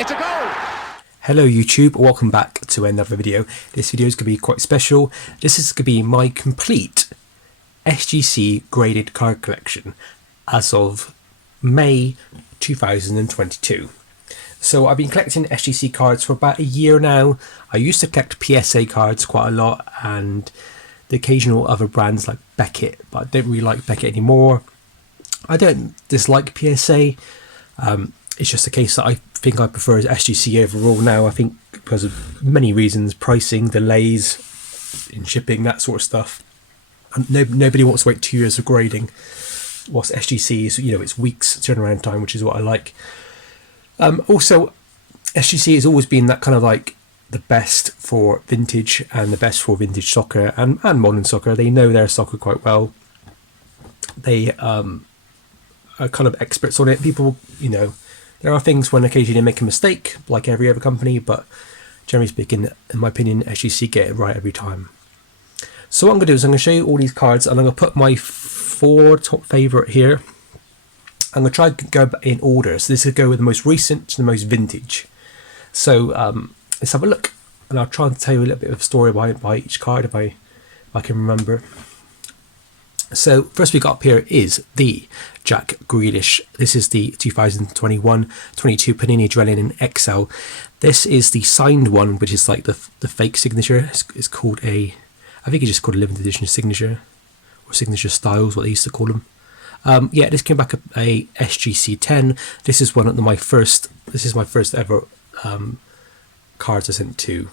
It's a goal! Hello YouTube, welcome back to another video. This video is going to be quite special. This is going to be my complete SGC graded card collection as of May 2022. So I've been collecting SGC cards for about a year now. I used to collect PSA cards quite a lot and the occasional other brands like Beckett, but I don't really like Beckett anymore. I don't dislike PSA. It's just a case that I think I prefer SGC overall now. I think because of many reasons, pricing, delays in shipping, that sort of stuff. And nobody wants to wait 2 years of grading. Whilst SGC is, it's weeks turnaround time, which is what I like. Also, SGC has always been that kind of like the best for vintage and the best for vintage soccer and modern soccer. They know their soccer quite well. They are kind of experts on it. People, there are things when occasionally they make a mistake, like every other company, but generally speaking, in my opinion, SGC get it right every time. So what I'm going to do is I'm going to show you all these cards and I'm going to put my 4 top favourite here. I'm going to try to go in order. So this will go with the most recent to the most vintage. So let's have a look. And I'll try and tell you a little bit of a story by each card if I can remember. So first we got up here is the Jack Grealish. This is the 2021-22 Panini Adrenaline XL. This is the signed one, which is like the fake signature. It's called I think it's just called a limited edition signature, or signature styles, what they used to call them. Yeah, this came back a SGC 10. This is my first ever cards I sent to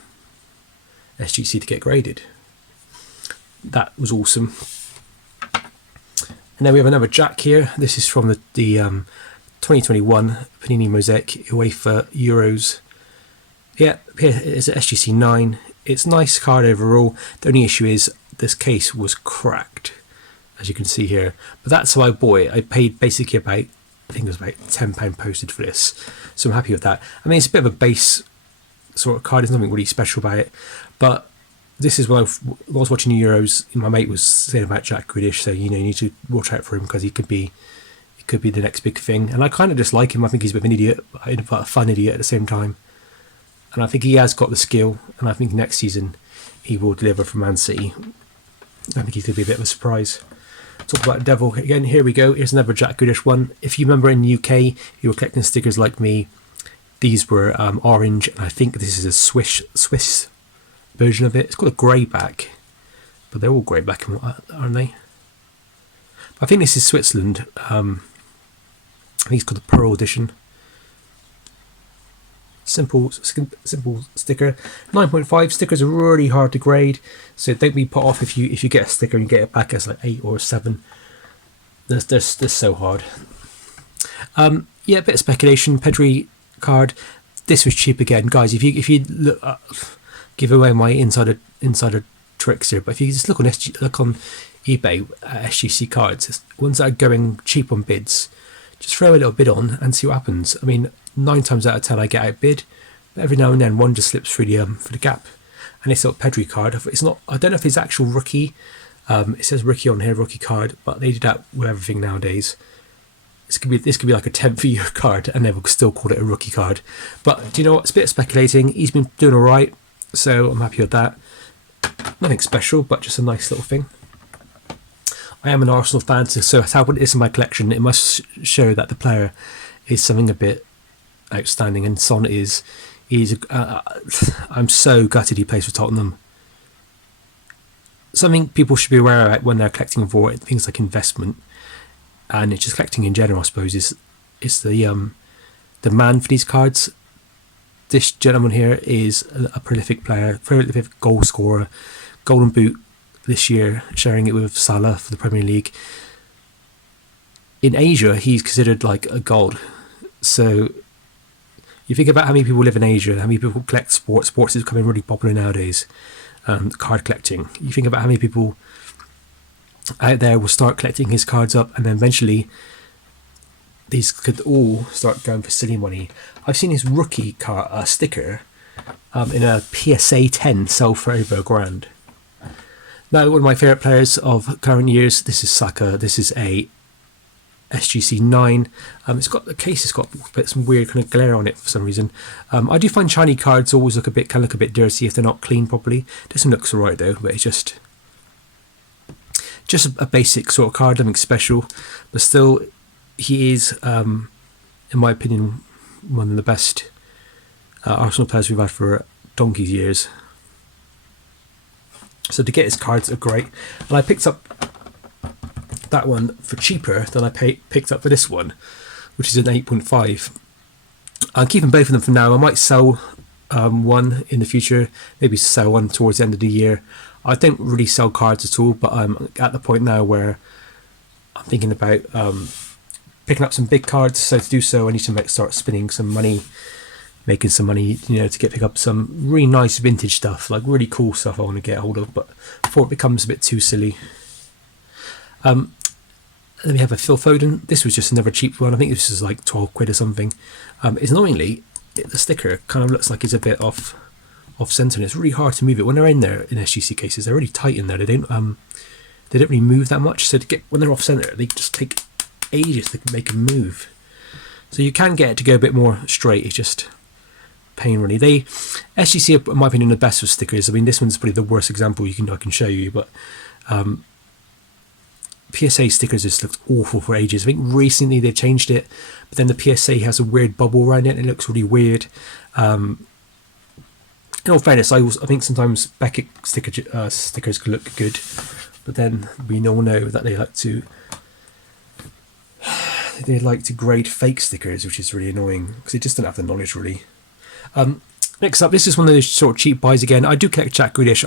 SGC to get graded. That was awesome. And then we have another Jack here. This is from the 2021 Panini Mosaic UEFA Euros. Yeah, here it's an SGC 9. It's a nice card overall. The only issue is this case was cracked, as you can see here. But that's how I bought it. I paid basically I think it was about £10 postage for this. So I'm happy with that. I mean, it's a bit of a base sort of card. There's nothing really special about it. But this is when I was watching the Euros. My mate was saying about Jack Grealish, so you need to watch out for him because he could be the next big thing. And I kind of dislike him. I think he's a bit of an idiot, but a fun idiot at the same time. And I think he has got the skill. And I think next season he will deliver for Man City. I think he's going to be a bit of a surprise. Talk about Devil again. Here we go. Here's another Jack Grealish one. If you remember in the UK, you were collecting stickers like me. These were orange, and I think this is a Swiss version of it. It's got a grey back, but they're all grey back, aren't they? I think this is Switzerland. I think it's called the Pearl Edition. Simple sticker. 9.5. Stickers are really hard to grade, so don't be put off if you get a sticker and you get it back as like 8 or 7. They're so hard. Yeah, a bit of speculation. Pedri card. This was cheap again, guys. If you look, give away my insider tricks here, but if you just look on eBay at SGC cards, ones that are going cheap on bids, just throw a little bid on and see what happens. I mean, 9 times out of 10 I get outbid, but every now and then one just slips through the gap. And it's a Pedri card. It's not. I don't know if it's actual rookie. It says rookie on here, rookie card, but they do that with everything nowadays. This could be like a 10th year card, and they will still call it a rookie card. But do you know what? It's a bit of speculating. He's been doing all right, so I'm happy with that. Nothing special, but just a nice little thing. I am an Arsenal fan, so how would this in my collection? It must show that the player is something a bit outstanding, and Son is. I'm so gutted he plays for Tottenham. Something people should be aware of when they're collecting for things like investment, and it's just collecting in general, I suppose, is the man for these cards. This gentleman here is a prolific player, prolific goal scorer, Golden Boot this year, sharing it with Salah for the Premier League. In Asia, he's considered like a god. So you think about how many people live in Asia, how many people collect sports. Sports is becoming really popular nowadays. Card collecting. You think about how many people out there will start collecting his cards up, and then eventually these could all start going for silly money. I've seen his rookie card sticker in a PSA 10 sell for over £1,000. Now, one of my favourite players of current years, this is Saka. This is a SGC 9. It's got the case. It's got some weird kind of glare on it for some reason. I do find shiny cards always look a bit dirty if they're not clean properly. This one looks alright though, but it's just a basic sort of card, nothing special. But still, he is, in my opinion, one of the best Arsenal players we've had for donkey's years. So to get his cards are great, and I picked up that one for cheaper than I picked up for this one, which is an 8.5. I'm keeping both of them for now. I might sell one in the future, maybe sell one towards the end of the year. I don't really sell cards at all, but I'm at the point now where I'm thinking about picking up some big cards. So to do so, I need to start spending some money, making some money, to pick up some really nice vintage stuff, like really cool stuff I want to get hold of, but before it becomes a bit too silly. Then we have a Phil Foden. This was just another cheap one. I think this is like 12 quid or something. It's annoyingly, the sticker kind of looks like it's a bit off centre, and it's really hard to move it. When they're in there in SGC cases, they're really tight in there. They don't really move that much. So when they're off centre, they just take ages to make them move. So you can get it to go a bit more straight. It's just pain really. SGC, in my opinion, are the best with stickers. I mean, this one's probably the worst example I can show you, but PSA stickers just looked awful for ages. I think recently they've changed it, but then the PSA has a weird bubble around it and it looks really weird. In all fairness, I think sometimes Beckett stickers can look good, but then we all know that they like to grade fake stickers, which is really annoying because they just don't have the knowledge really. Next up, this is one of those sort of cheap buys again. I do collect Jack Grealish.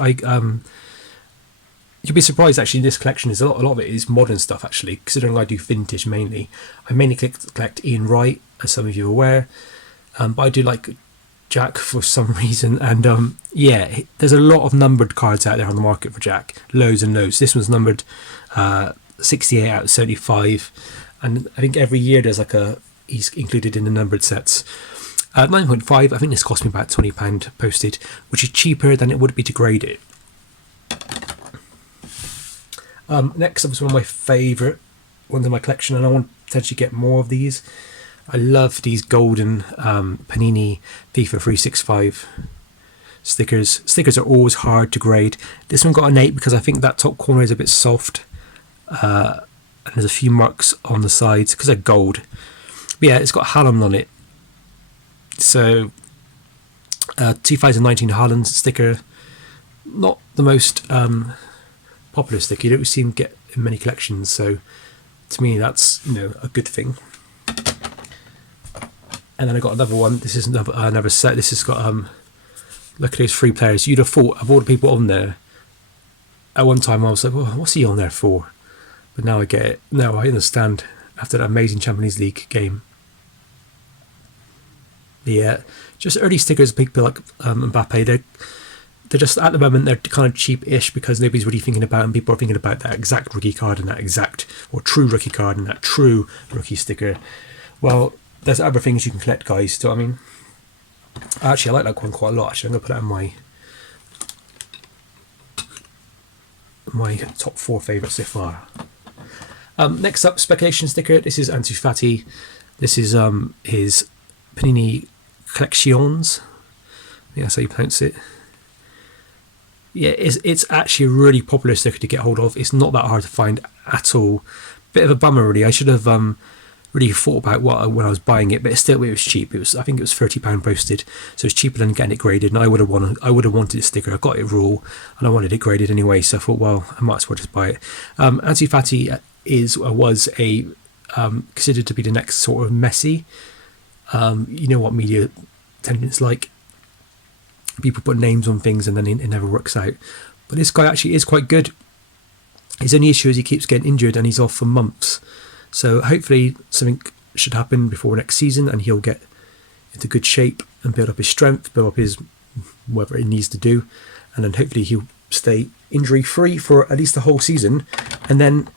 You'll be surprised actually. This collection is a lot of it is modern stuff actually. Considering I do vintage mainly, I mainly collect Ian Wright, as some of you are aware, but I do like Jack for some reason. And yeah, there's a lot of numbered cards out there on the market for Jack, loads and loads. This one's numbered 68 out of 75, and I think every year there's he's included in the numbered sets. 9.5. I think this cost me about £20 posted, which is cheaper than it would be to grade it. Next up is one of my favourite ones in my collection, and I want to potentially get more of these. I love these golden Panini FIFA 365 stickers. Stickers are always hard to grade. This one got an 8 because I think that top corner is a bit soft, and there's a few marks on the sides because they're gold. But yeah, it's got Haaland on it. So 2019 Haaland sticker, not the most popular sticker. You don't see them get in many collections, so to me that's a good thing. And then I got another one. This is another set. This has got look at those 3 players. You'd have thought of all the people on there, at one time I was like, well, what's he on there for? But now I get it. Now I understand after that amazing Champions League game. Yeah, just early stickers, people like Mbappe, they're just, at the moment, they're kind of cheap-ish because nobody's really thinking about them. People are thinking about that exact rookie card and that exact, or true rookie card and that true rookie sticker. Well, there's other things you can collect, guys. So, I mean, actually, I like that one quite a lot. Actually, I'm going to put that in my top 4 favourites so far. Next up, speculation sticker. This is Ansu Fati. This is his Panini Collections. I think that's how you pronounce it. Yeah, it's actually a really popular sticker to get hold of. It's not that hard to find at all. Bit of a bummer, really. I should have really thought about when I was buying it, but it was cheap. I think it was £30 posted, so it's cheaper than getting it graded. And I would have wanted a sticker. I got it raw, and I wanted it graded anyway. So I thought, well, I might as well just buy it. Ansu Fati was considered to be the next sort of Messi. You know what media tendencies like. People put names on things and then it never works out. But this guy actually is quite good. His only issue is he keeps getting injured and he's off for months. So hopefully something should happen before next season and he'll get into good shape and build up his strength, build up his whatever it needs to do. And then hopefully he'll stay injury free for at least the whole season. And then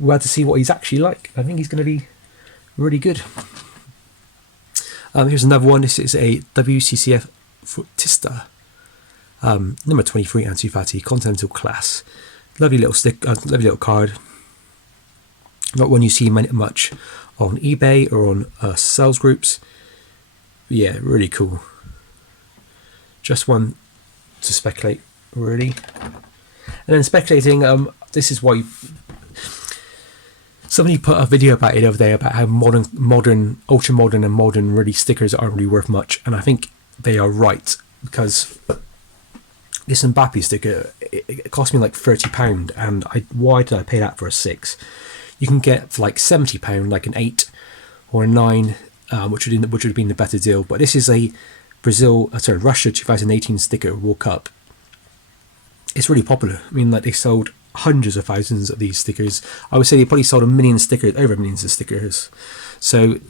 we'll have to see what he's actually like. I think he's going to be really good. Here's another one. This is a WCCF Footista, number 23 Ansu Fati, Continental Class. Lovely little lovely little card. Not one you see much on eBay or on sales groups. But yeah, really cool. Just one to speculate, really. And then speculating, this is why somebody put a video about it over there about how modern, ultra modern and modern really stickers aren't really worth much. And I think they are right, because this Mbappe sticker, it cost me like £30, and why did I pay that for a 6? You can get for like £70 like an 8 or a 9, which would have been the better deal. But this is a Russia 2018 sticker World Cup. It's really popular. I mean, like, they sold hundreds of thousands of these stickers. I would say they probably sold over millions of stickers. So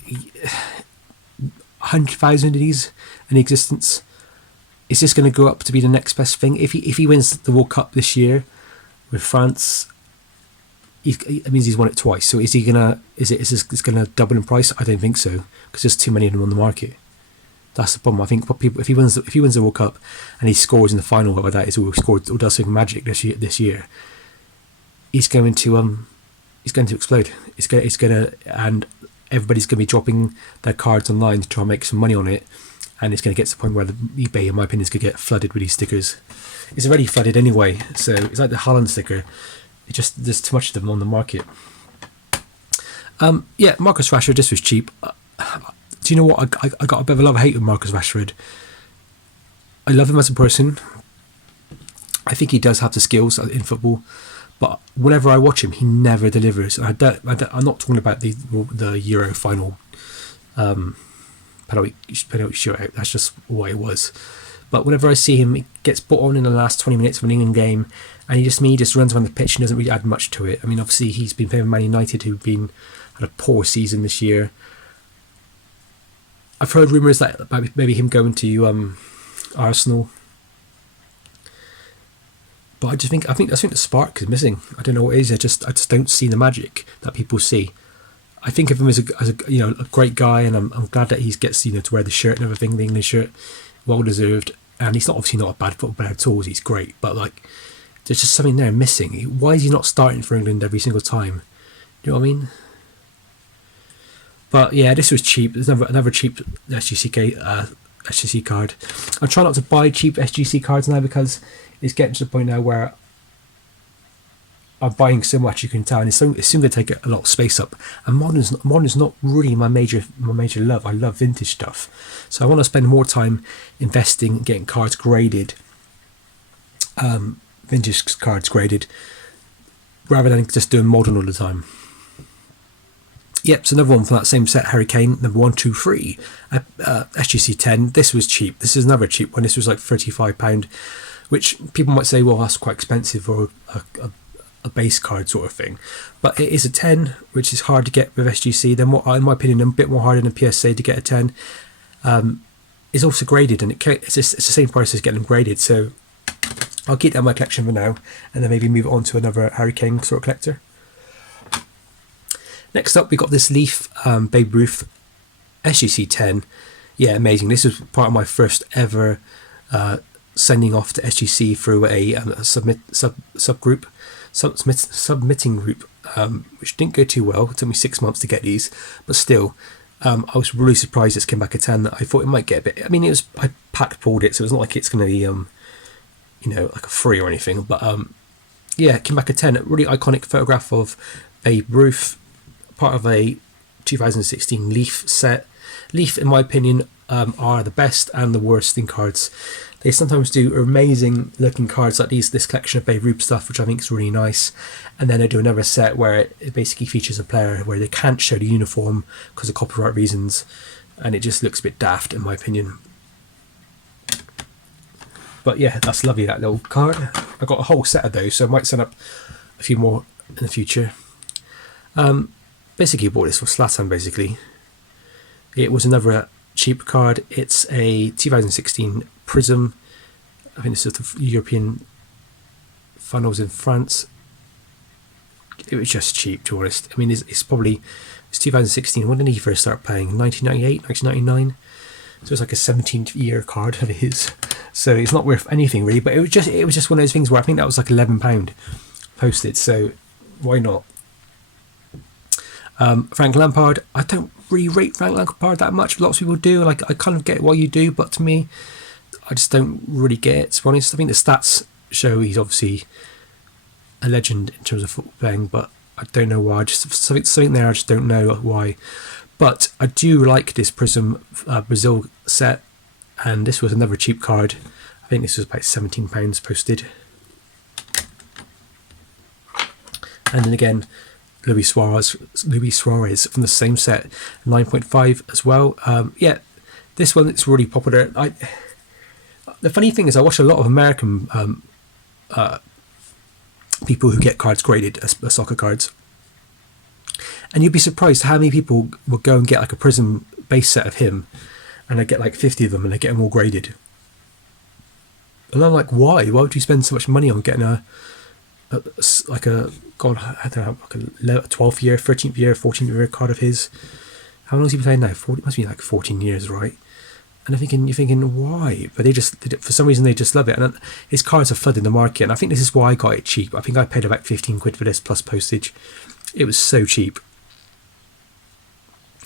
100,000 of these in existence. Is this going to go up to be the next best thing? If he wins the World Cup this year with France, it means he's won it twice. So is this gonna double in price? I don't think so, because there's too many of them on the market. That's the problem. I think if he wins the World Cup and he scores in the final, whether that is or scored or does something magic this year, he's going to explode. It's gonna, and everybody's going to be dropping their cards online to try and make some money on it, and it's going to get to the point where the eBay, in my opinion, is going to get flooded with these stickers. It's already flooded anyway, so it's like the Haaland sticker. There's too much of them on the market. Yeah, Marcus Rashford, this was cheap. Do you know what? I got a bit of a love-hate with Marcus Rashford. I love him as a person. I think he does have the skills in football, but whenever I watch him, he never delivers. I'm not talking about the Euro final penalty shootout. That's just what it was. But whenever I see him, he gets put on in the last 20 minutes of an England game, and he just runs around the pitch and doesn't really add much to it. I mean, obviously he's been playing with Man United, who've had a poor season this year. I've heard rumours that about maybe him going to Arsenal, but I think the spark is missing. I don't know what it is. I just don't see the magic that people see. I think of him as a great guy, and I'm glad that he gets to wear the shirt and everything, the England shirt, well deserved. And he's obviously not a bad football player at all. He's great, but like, there's just something there missing. Why is he not starting for England every single time? Do you know what I mean? But yeah, this was cheap. There's another cheap SGC card. I'm trying not to buy cheap SGC cards now, because it's getting to the point now where I'm buying so much, you can tell, and it's soon going to take a lot of space up. And modern's not really my major love. I love vintage stuff, so I want to spend more time investing, getting cards graded, vintage cards graded, rather than just doing modern all the time. Yep, so another one from that same set, Harry Kane, number 123, SGC 10. This was cheap. This is another cheap one. This was like £35, which people might say, well, that's quite expensive for a base card sort of thing. But it is a 10, which is hard to get with SGC. Then, in my opinion, a bit more harder than PSA to get a 10. It's also graded, and it's the same price as getting them graded. So I'll keep that in my collection for now, and then maybe move it on to another Harry Kane sort of collector. Next up, we got this Leaf Babe Ruth SGC 10. Yeah, amazing. This was part of my first ever sending off to SGC through a submitting group, which didn't go too well. It took me 6 months to get these, but still, I was really surprised this came back a 10. I thought it might get a bit. I mean, I pack pulled it, so it's not like it's going to be like a free or anything. But yeah, it came back a 10. A really iconic photograph of Babe Ruth, part of a 2016 Leaf set. Leaf, in my opinion, are the best and the worst in cards. They sometimes do amazing looking cards like this collection of Babe Ruth stuff, which I think is really nice. And then they do another set where it basically features a player where they can't show the uniform because of copyright reasons, and it just looks a bit daft, in my opinion. But yeah, that's lovely, that little card. I got a whole set of those, so I might send up a few more in the future. Basically bought this for Zlatan, basically. It was another cheap card. It's a 2016 Prism. I think it's sort of European finals in France. It was just cheap, to be honest. I mean, it's 2016. When did he first start playing? 1998, 1999? So it's like a 17-year card of his. So it's not worth anything really, but it was just one of those things where I think that was like £11 posted, so why not? Frank Lampard, I don't really rate Frank Lampard that much. Lots of people do. Like, I kind of get why you do, but to me, I just don't really get it, to be honest. I think the stats show he's obviously a legend in terms of football playing, but I don't know why. Just something there, I just don't know why. But I do like this Prism Brazil set, and this was another cheap card. I think this was about £17 posted. And then again, Luis Suarez from the same set, 9.5 as well. Yeah, this one is really popular. The funny thing is, I watch a lot of American people who get cards graded as soccer cards, and you'd be surprised how many people will go and get like a Prism base set of him, and they get like 50 of them, and they get them all graded. And I'm like, why? Why would you spend so much money on getting a 12th year, 13th year, 14th year card of his? How long has he been playing now? It must be like 14 years, right? And you're thinking, why? But for some reason, they just love it. And his cards are flooding the market. And I think this is why I got it cheap. I think I paid about 15 quid for this plus postage. It was so cheap.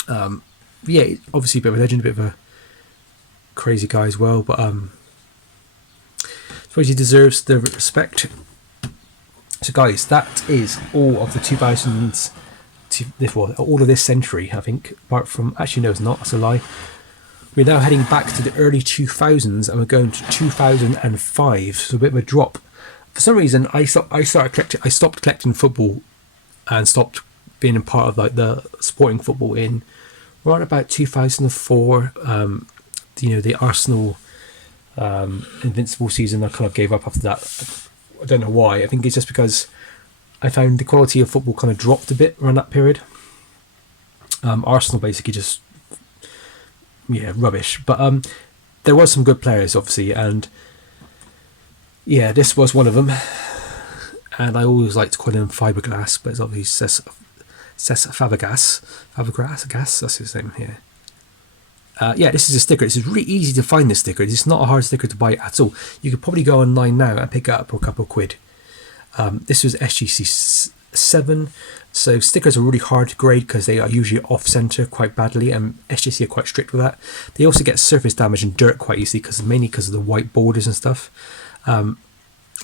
Yeah, obviously a bit of a legend, a bit of a crazy guy as well. But I suppose he deserves the respect. So guys, that is all of the 2000s, all of this century, I think. Apart from, actually no, it's not. That's a lie. We're now heading back to the early 2000s, and we're going to 2005. So a bit of a drop. For some reason, I stopped collecting football, and stopped being a part of like the sporting football in around about 2004. The Arsenal Invincible season, I kind of gave up after that. I don't know why. I think it's just because I found the quality of football kind of dropped a bit around that period. Arsenal basically just, rubbish. But there was some good players, obviously, and yeah, this was one of them. And I always like to call him Fiberglass, but it's obviously Cesc Fabregas, that's his name here. This is a sticker. This is really easy to find this sticker. It's not a hard sticker to buy at all. You could probably go online now and pick it up for a couple of quid. This was SGC 7. So stickers are really hard to grade because they are usually off-center quite badly, and SGC are quite strict with that. They also get surface damage and dirt quite easily, mainly because of the white borders and stuff. Like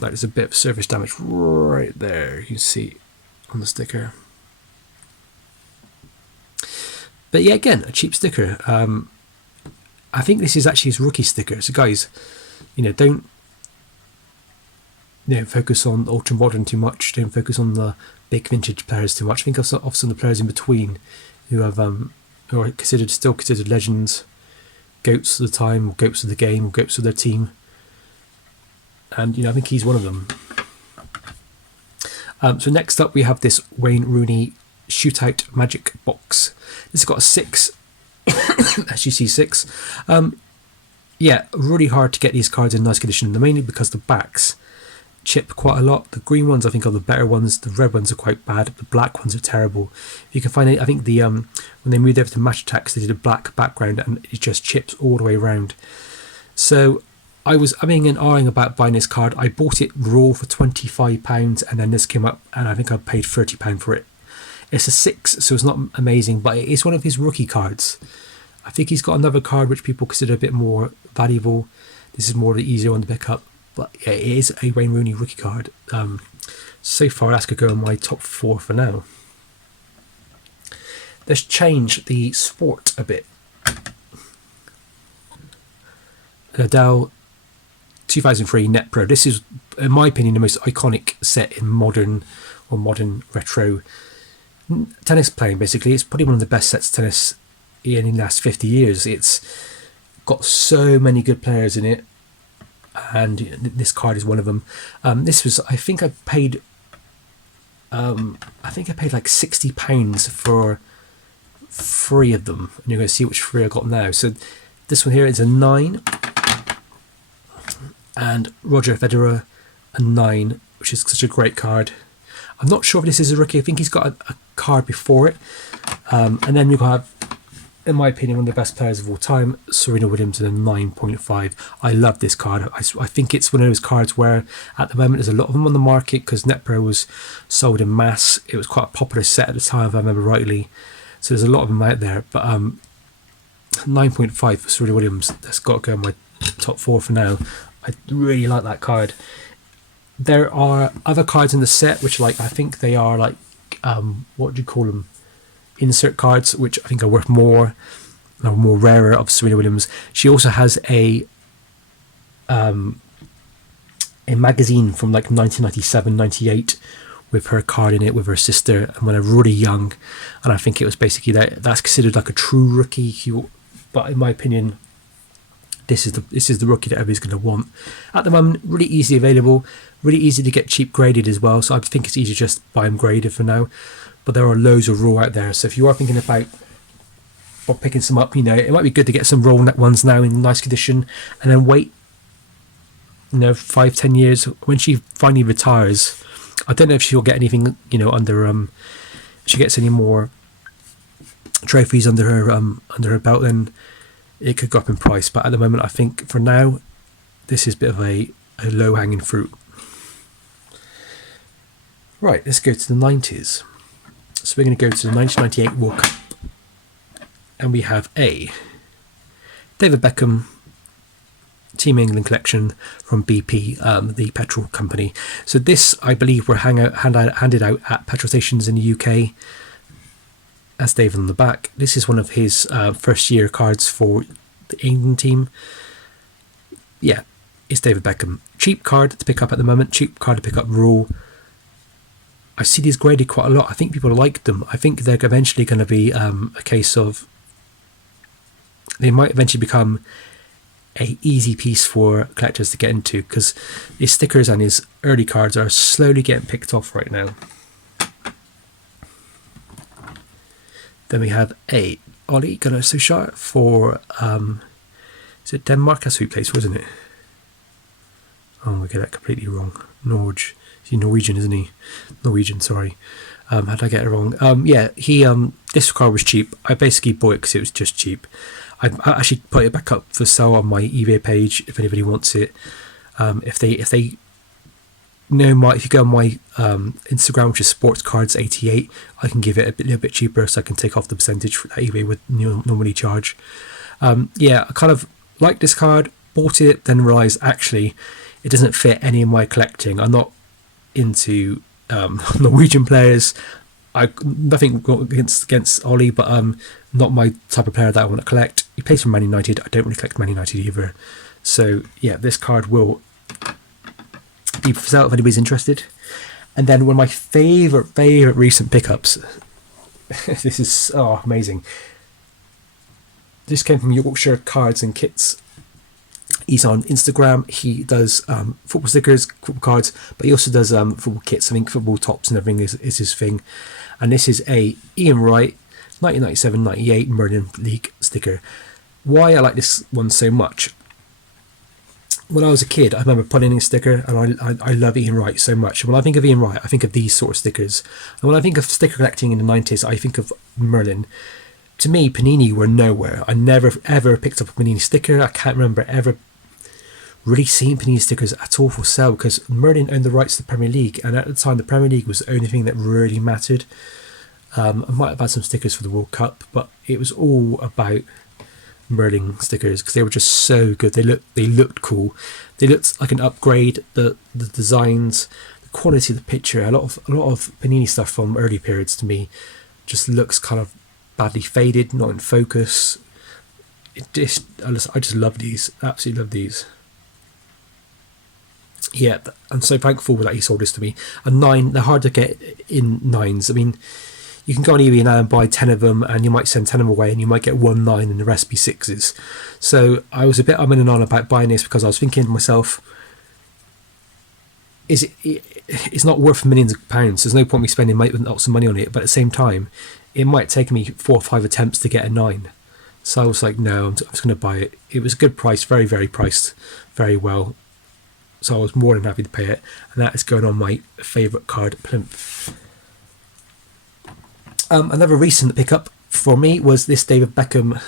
there's a bit of surface damage right there, you can see on the sticker. But yeah, again, a cheap sticker. I think this is actually his rookie sticker. So guys, don't focus on ultra modern too much. Don't focus on the big vintage players too much. Think of some of the players in between who have who are still considered legends, goats of the time, or goats of the game, or goats of their team. And I think he's one of them. So next up we have this Wayne Rooney Shootout Magic Box. This has got a 6, SGC 6. Really hard to get these cards in nice condition, mainly because the backs chip quite a lot. The green ones I think are the better ones. The red ones are quite bad. The black ones are terrible. You can find it. I think the when they moved over to Match Attacks, they did a black background and it just chips all the way around. So I was umming and ahhing about buying this card. I bought it raw for £25, and then this came up, and I think I paid £30 for it. It's a 6, so it's not amazing, but it is one of his rookie cards. I think he's got another card which people consider a bit more valuable. This is more the easier one to pick up, but yeah, it is a Wayne Rooney rookie card. So far, that's going to go in my top 4 for now. Let's change the sport a bit. Nadal 2003 Net Pro. This is, in my opinion, the most iconic set in modern retro tennis playing. Basically, it's probably one of the best sets of tennis in the last 50 years. It's got so many good players in it, and this card is one of them. This was, I think I paid like £60 for 3 of them, and you're going to see which 3 I got now. So this one here is a 9, and Roger Federer a 9, which is such a great card. I'm not sure if this is a rookie. I think he's got a card before it. And then you've got in my opinion, one of the best players of all time, Serena Williams, in a 9.5. I love this card. I think it's one of those cards where at the moment there's a lot of them on the market because NetPro was sold in mass. It was quite a popular set at the time, if I remember rightly. So there's a lot of them out there. But 9.5 for Serena Williams, that's got to go in my top 4 for now. I really like that card. There are other cards in the set which, like, I think they are like, what do you call them? Insert cards, which I think are worth more, or more rarer, of Serena Williams. She also has a magazine from like 1997, 98 with her card in it with her sister, and when they're really young, and I think it was basically that's considered like a true rookie. But in my opinion, this is the rookie that everybody's going to want at the moment. Really easily available, really easy to get cheap graded as well. So I think it's easy to just buy them graded for now. But there are loads of raw out there. So if you are thinking about picking some up, it might be good to get some raw ones now in nice condition, and then wait, 5-10 years when she finally retires. I don't know if she'll get anything, under if she gets any more trophies under her belt, then it could go up in price. But at the moment, I think for now, this is a bit of a low hanging fruit. Right, let's go to the 90s. So we're going to go to the 1998 World Cup, and we have a David Beckham Team England collection from BP, the petrol company. So this, I believe, were handed out at petrol stations in the UK. That's David on the back. This is one of his first year cards for the England team. Yeah, it's David Beckham. Cheap card to pick up at the moment. Cheap card to pick up raw. I see these graded quite a lot. I think people like them. I think they're eventually going to be a case of, they might eventually become a easy piece for collectors to get into, because his stickers and his early cards are slowly getting picked off right now. Then we have a Ole Gunnar Solskjaer for is it Denmark? That's who he plays for, isn't it? Oh, we get that completely wrong. He's Norwegian, isn't he? Norwegian, sorry. How did I get it wrong? Yeah, he this card was cheap. I basically bought it because it was just cheap. I actually put it back up for sale on my eBay page if anybody wants it. If they know if you go on my Instagram, which is sportscards88, I can give it a little bit cheaper, so I can take off the percentage that eBay would normally charge. Yeah, I kind of like this card, bought it, then realised actually it doesn't fit any of my collecting. I'm not into Norwegian players. Nothing against Ollie, but not my type of player that I want to collect. He plays for Man United. I don't really collect Man United either. So yeah, this card will be for sale if anybody's interested. And then one of my favourite recent pickups. This is amazing. This came from Yorkshire Cards and Kits. He's on Instagram. He does football stickers, football cards, but he also does football kits. I think football tops and everything is his thing. And this is a Ian Wright 1997-98 Merlin League sticker. Why I like this one so much? When I was a kid, I remember putting in a sticker, and I love Ian Wright so much. When I think of Ian Wright, I think of these sort of stickers. And when I think of sticker collecting in the 90s, I think of Merlin. To me, Panini were nowhere. I never ever picked up a Panini sticker. I can't remember ever really seeing Panini stickers at all for sale, because Merlin owned the rights to the Premier League, and at the time the Premier League was the only thing that really mattered. I might have had some stickers for the World Cup, but it was all about Merlin stickers because they were just so good. They looked cool. They looked like an upgrade. The designs, the quality of the picture. A lot of Panini stuff from early periods to me just looks kind of badly faded, not in focus. I just love these. Absolutely love these. Yeah, I'm so thankful that he sold this to me. A 9, they're hard to get in 9s. I mean, you can go on eBay now and buy 10 of them, and you might send 10 of them away, and you might get 1 9 and the rest be 6s. So I was a bit umming and on about buying this because I was thinking to myself, it's not worth millions of pounds. There's no point me spending lots of money on it, but at the same time, it might take me 4 or 5 attempts to get a 9. So I was like, no, I'm just going to buy it. It was a good price, very, very priced, very well. So I was more than happy to pay it, and that is going on my favourite card plinth. Another recent pickup for me was this David Beckham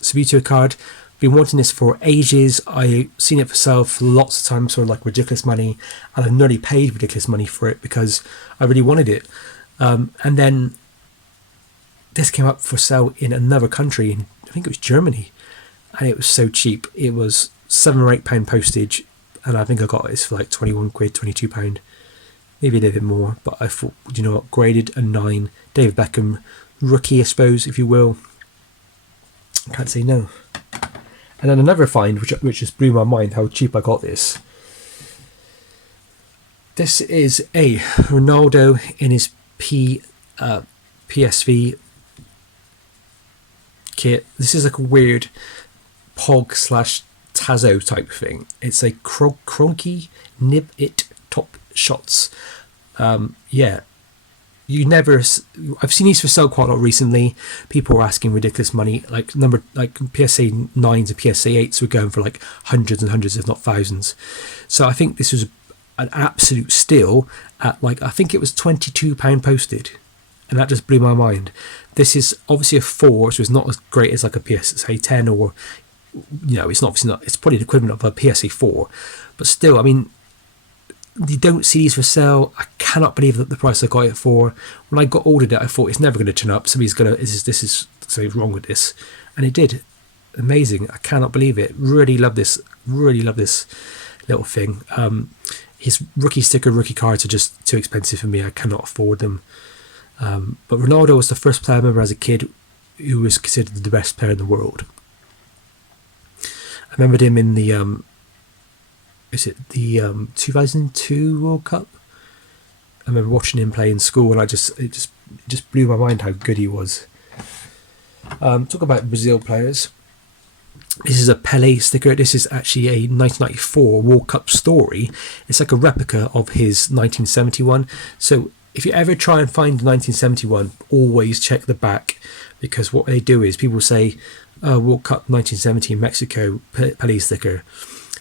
Suarez card. Been wanting this for ages. I've seen it for sale for lots of times for like ridiculous money, and I've nearly paid ridiculous money for it because I really wanted it. And then this came up for sale in another country, in, I think it was Germany, and it was so cheap. It was £7 or £8 postage, and I think I got this for like 21 quid, £22, maybe a little bit more. But I thought, you know what, graded a 9, David Beckham, rookie, I suppose, if you will. I can't say no. And then another find, which just blew my mind, how cheap I got this. This is a Ronaldo in his PSV kit. This is like a weird Pog / Tazo type thing. It's a Cronky Nib It Top Shots. Yeah. I've seen these for sale quite a lot recently. People were asking ridiculous money, like PSA 9s and PSA 8s were going for like hundreds and hundreds, if not thousands. So I think this was an absolute steal at like, I think it was £22 posted, and that just blew my mind. This is obviously a 4, so it's not as great as like a PSA 10, or it's obviously not. It's probably the equivalent of a PSA 4, but still, I mean, you don't see these for sale. I cannot believe that the price I got it for. When I ordered it, I thought it's never going to turn up. Somebody's going to, this is something wrong with this. And it did. Amazing. I cannot believe it. Really love this. Really love this little thing. His rookie sticker, rookie cards are just too expensive for me. I cannot afford them. But Ronaldo was the first player I remember as a kid who was considered the best player in the world. I remembered him in the 2002 World Cup. I remember watching him play in school, and it just blew my mind how good he was. Talk about Brazil players. This is a Pele sticker. This is actually a 1994 World Cup story. It's like a replica of his 1971. So if you ever try and find 1971, always check the back, because what they do is people say, World Cup 1970 in Mexico, Pele sticker.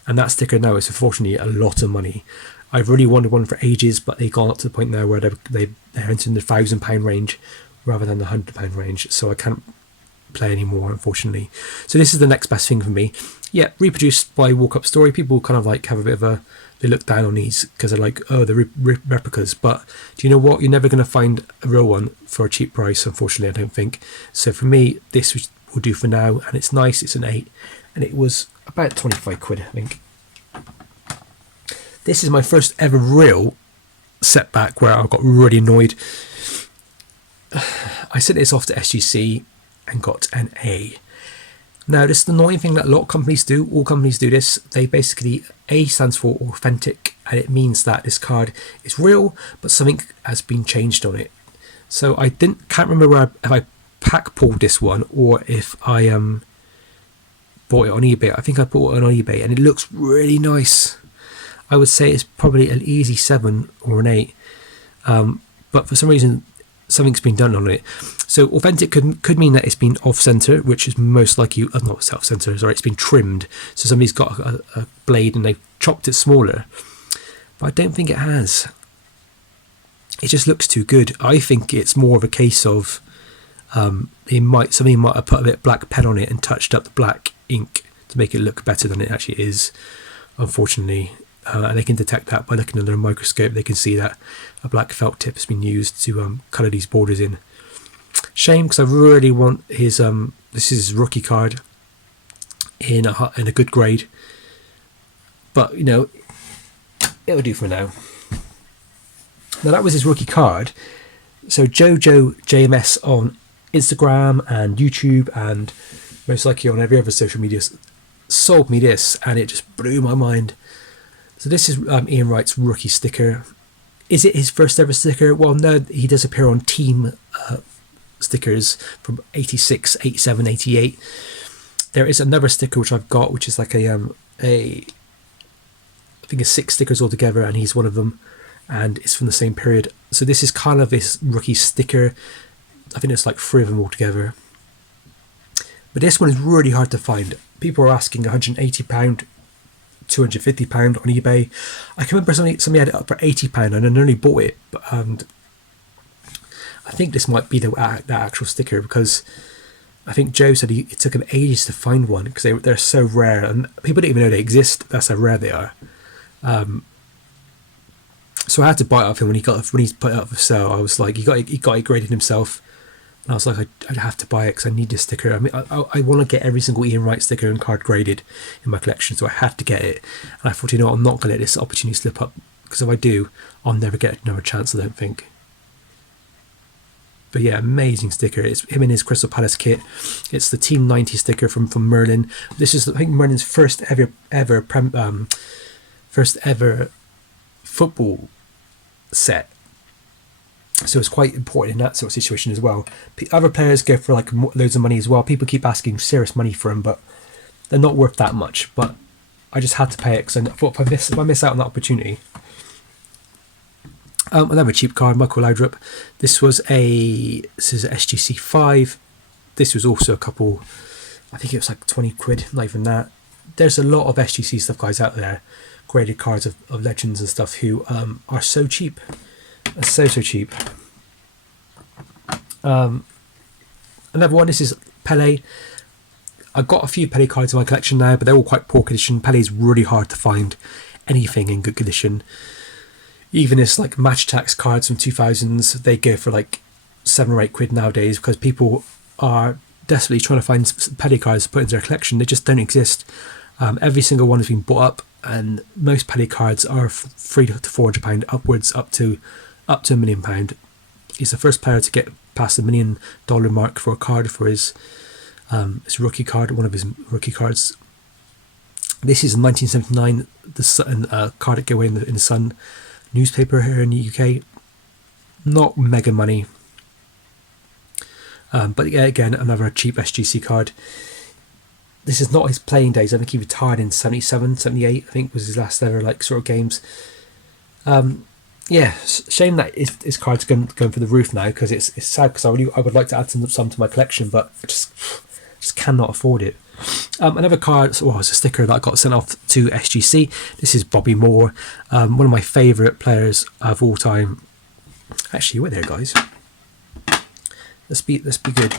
And that sticker now is unfortunately a lot of money. I've really wanted one for ages, but they've gone up to the point now where they're entering the £1,000 range rather than the £100 range. So I can't play anymore, unfortunately. So this is the next best thing for me. Yeah, reproduced by World Cup Story. People kind of like have a bit of they look down on these because they're like, oh, they're replicas. But do you know what? You're never going to find a real one for a cheap price, unfortunately, I don't think. So for me, this will do for now. And it's nice. It's an 8. And it was about 25 quid, I think. This is my first ever real setback where I got really annoyed. I sent this off to SGC and got an A. Now, this is the annoying thing that a lot of companies do. All companies do this. They basically, A stands for authentic, and it means that this card is real, but something has been changed on it. So I can't remember if I pack pulled this one or if I bought it on eBay. I think I bought it on eBay, and it looks really nice. I would say it's probably an easy 7 or an 8, but for some reason something's been done on it. So authentic could mean that it's been off-center, which is most likely not self-center. Sorry, it's been trimmed. So somebody's got a blade and they've chopped it smaller, but I don't think it has. It just looks too good. I think it's more of a case of somebody might have put a bit of black pen on it and touched up the black ink to make it look better than it actually is, unfortunately. And they can detect that by looking under a microscope. They can see that a black felt tip has been used to colour these borders in. Shame, because I really want his this is his rookie card in a good grade, but it'll do for now. Now that was his rookie card. So Jojo JMS on Instagram and YouTube and most likely on every other social media sold me this, and it just blew my mind. So this is Ian Wright's rookie sticker. Is it his first ever sticker? Well, no, he does appear on team stickers from 86, 87, 88. There is another sticker which I've got, which is like I think it's 6 stickers altogether, and he's one of them, and it's from the same period. So this is kind of his rookie sticker. I think it's like 3 of them altogether. But this one is really hard to find. People are asking £180, £250 on eBay. I can remember somebody had it up for £80 and I nearly bought it, but I I think this might be that actual sticker, because I think Joe said it took him ages to find one because they're so rare and people don't even know they exist. That's how rare they are. So I had to buy it off him when he put it up for sale. I was like, he got it graded himself, and I was like, I'd have to buy it because I need this sticker. I mean, I want to get every single Ian Wright sticker and card graded in my collection, so I had to get it. And I thought, you know, I'm not going to let this opportunity slip up, because if I do, I'll never get another chance, I don't think. But yeah, amazing sticker. It's him in his Crystal Palace kit. It's the Team 90 sticker from Merlin. This is, I think, Merlin's first ever football set. So it's quite important in that sort of situation as well. Other players go for like loads of money as well. People keep asking serious money for them, but they're not worth that much. But I just had to pay it because I thought if I miss out on that opportunity. Another cheap card, Michael Laudrup. This is a SGC 5. This was also a couple, I think it was like 20 quid, not even that. There's a lot of SGC stuff guys out there, graded cards of legends and stuff who are so cheap. So cheap. Another one, this is Pele. I've got a few Pele cards in my collection now, but they're all quite poor condition. Pele's really hard to find anything in good condition. Even this like match tax cards from 2000s, they go for like 7 or 8 quid nowadays, because people are desperately trying to find Pele cards to put into their collection. They just don't exist. Every single one has been bought up, and most Pele cards are £300 to £400 upwards, up to £1 million. He's the first player to get past the $1 million mark for a card for his rookie card, one of his rookie cards. This is 1979, the Sun, card that go away in the Sun newspaper here in the UK. Not mega money, but yeah, again, another cheap SGC card. This is not his playing days. I think he retired in 77, 78, I think was his last ever like sort of games. Yeah, shame that his card's going for the roof now, because it's sad, because I would like to add some to my collection, but I just cannot afford it. Another card, it's a sticker that I got sent off to SGC. This is Bobby Moore, one of my favourite players of all time. Actually, wait there, guys. Let's be good.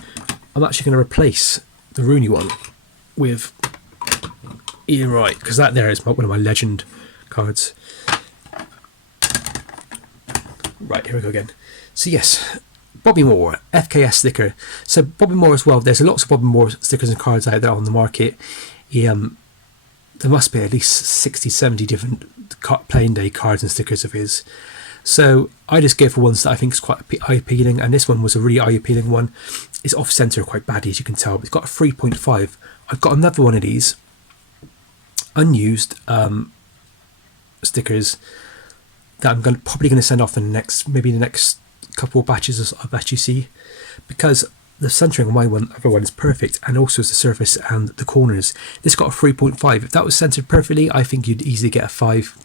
I'm actually going to replace the Rooney one with Ian Wright, because that there is one of my legend cards. Right, here we go again. So yes, Bobby Moore, FKS sticker. So Bobby Moore as well, there's lots of Bobby Moore stickers and cards out there on the market. There must be at least 60, 70 different playing day cards and stickers of his. So I just go for ones that I think is quite eye-appealing, and this one was a really eye-appealing one. It's off-centre quite badly, as you can tell, but it's got a 3.5. I've got another one of these unused stickers that I'm probably going to send off in the next couple of batches of SGC, because the centering on my other one is perfect, and also is the surface and the corners. This got a 3.5. If that was centered perfectly, I think you'd easily get a 5,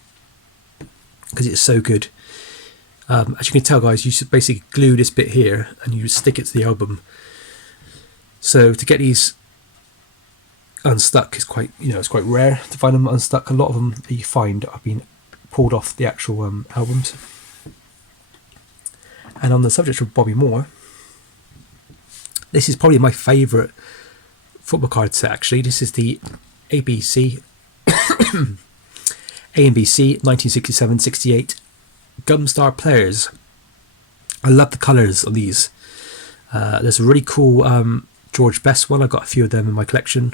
because it's so good. As you can tell, guys, you should basically glue this bit here and you stick it to the album. So to get these unstuck is quite, it's quite rare to find them unstuck. A lot of them that you find are being pulled off the actual albums. And on the subject of Bobby Moore, this is probably my favourite football card set, actually. This is the ABC A&BC 1967-68 Gumstar Players. I love the colours of these. There's a really cool George Best one. I've got a few of them in my collection.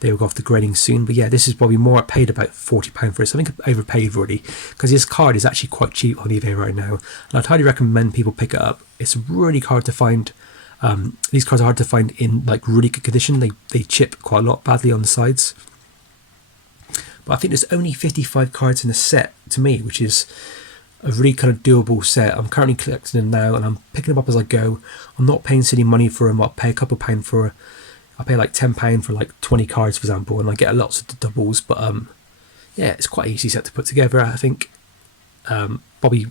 They will go off the grading soon. But yeah, this is Bobby Moore. I paid about £40 for this. I think I overpaid already, because this card is actually quite cheap on eBay right now. And I'd highly recommend people pick it up. It's really hard to find. These cards are hard to find in like really good condition. They chip quite a lot badly on the sides. But I think there's only 55 cards in the set to me, which is a really kind of doable set. I'm currently collecting them now, and I'm picking them up as I go. I'm not paying silly money for them. I'll pay a couple of pounds for. I pay like £10 for like 20 cards, for example, and I get lots of doubles. But yeah, it's quite an easy set to put together. I think Bobby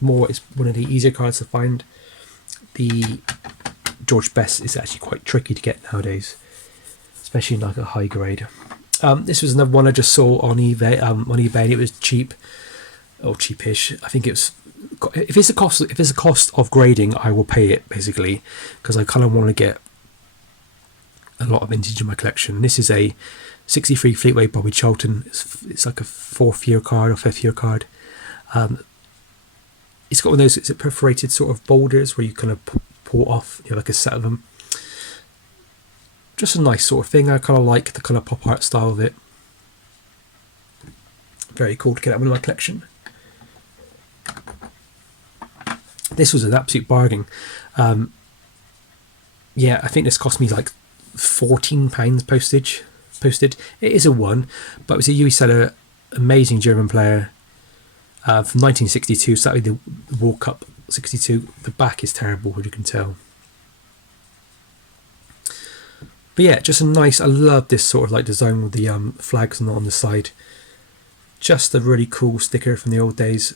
Moore is one of the easier cards to find. The George Best is actually quite tricky to get nowadays, especially in like a high grade. This was another one I just saw on eBay. And it was cheap, or cheapish. I think it was if it's a cost of grading, I will pay it basically, because I kind of want to get a lot of vintage in my collection. This is a 63 Fleetway Bobby Charlton. It's like a 4th year card or 5th year card. It's got one of those, it's perforated sort of boulders where you kind of pull off, like a set of them. Just a nice sort of thing. I kind of like the kind of pop art style of it. Very cool to get that one in my collection. This was an absolute bargain. Yeah, I think this cost me like £14 posted. It is a 1, but it was a UE seller, amazing German player from 1962. So that would be the World Cup 62. The back is terrible, as you can tell. But yeah, just a nice, I love this sort of like design with the flags on the side. Just a really cool sticker from the old days.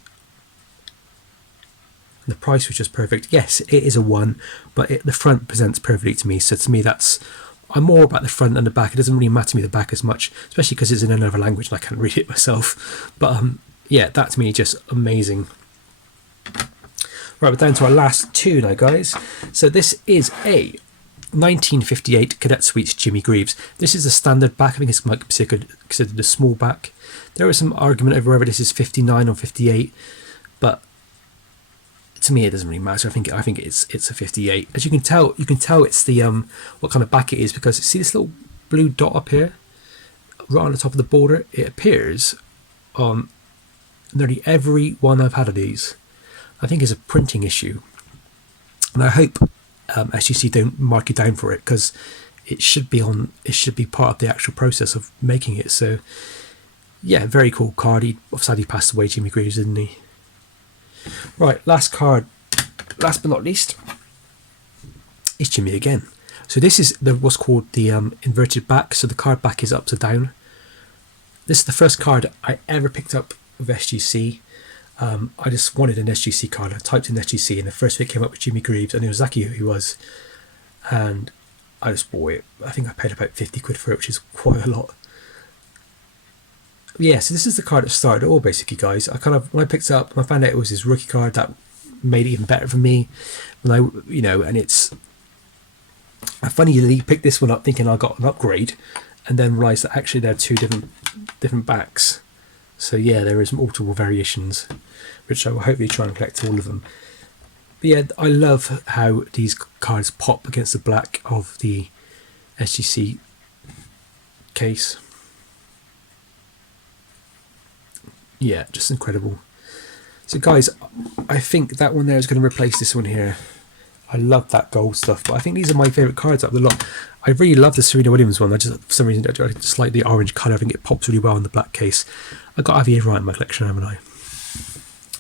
The price was just perfect. Yes, it is a 1, but the front presents perfectly to me. So to me, I'm more about the front than the back. It doesn't really matter to me the back as much, especially because it's in another language and I can't read it myself. But yeah, that to me just amazing. Right, we're down to our last 2 now, guys. So this is a 1958 Cadet Suites Jimmy Greaves. This is a standard back. I think it's might be considered a small back. There is some argument over whether this is 59 or 58, but to me it doesn't really matter. I think it's a 58. As you can tell it's the what kind of back it is, because see this little blue dot up here right on the top of the border. It appears on nearly every one I've had of these. I think it's a printing issue, and I hope SGC don't mark you down for it, because it should be part of the actual process of making it. So yeah, very cool card. He sadly passed away, Jimmy Greaves, didn't he? Right, last card, last but not least, is Jimmy again. So this is what's called the inverted back. So the card back is upside down. This is the first card I ever picked up of SGC. I just wanted an SGC card. I typed in SGC and the first thing came up with Jimmy Greaves. I knew exactly who he was, and I just bought it. I think I paid about 50 quid for it, which is quite a lot. Yeah, so this is the card that started it all, basically, guys. When I picked it up, I found out it was his rookie card. That made it even better for me. And it's funny that he picked this one up thinking I got an upgrade, and then realised that actually there are 2 different backs. So yeah, there is multiple variations, which I will hopefully try and collect all of them. But yeah, I love how these cards pop against the black of the SGC case. Yeah, just incredible. So guys, I think that one there is going to replace this one here. I love that gold stuff, but I think these are my favourite cards out of the lot. I really love the Serena Williams one. I just, for some reason, I just like the orange colour. I think it pops really well in the black case. I've got Javier Wright in my collection, haven't I?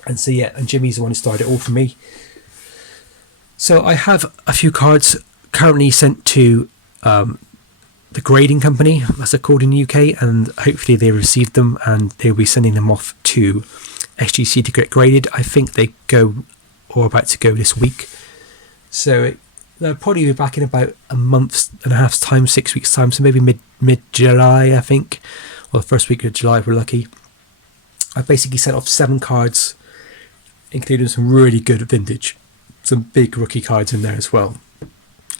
And so yeah, and Jimmy's the one who started it all for me. So I have a few cards currently sent to the grading company, as they're called in the UK, and hopefully they received them and they'll be sending them off to SGC to get graded. I think they go, or about to go, this week. So they'll probably be back in about a month and a half's time, 6 weeks time, so maybe mid-July, I think, or the first week of July if we're lucky. I've basically sent off 7 cards, including some really good vintage, some big rookie cards in there as well.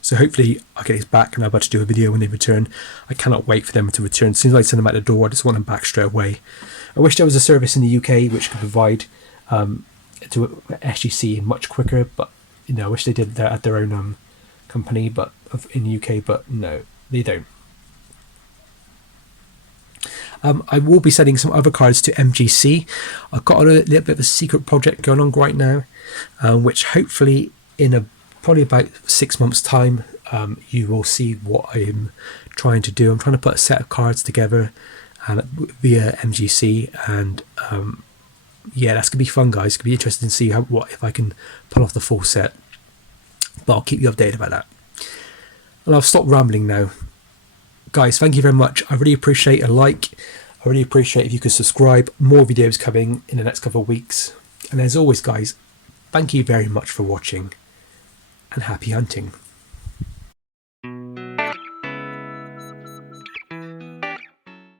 So hopefully I'll get these back and I'm about to do a video when they return. I cannot wait for them to return. As soon as I send them out the door, I just want them back straight away. I wish there was a service in the UK which could provide to SGC much quicker, but I wish they did that at their own company, but in the UK, but no, they don't. I will be sending some other cards to MGC. I've got a little bit of a secret project going on right now, which hopefully in probably about 6 months' time, you will see what I'm trying to do. I'm trying to put a set of cards together via MGC, and yeah, that's gonna be fun, guys. It's gonna be interesting to see if I can pull off the full set. But I'll keep you updated about that. And I'll stop rambling now. Guys, thank you very much. I really appreciate a like. I really appreciate if you could subscribe. More videos coming in the next couple of weeks. And as always, guys, thank you very much for watching, and happy hunting.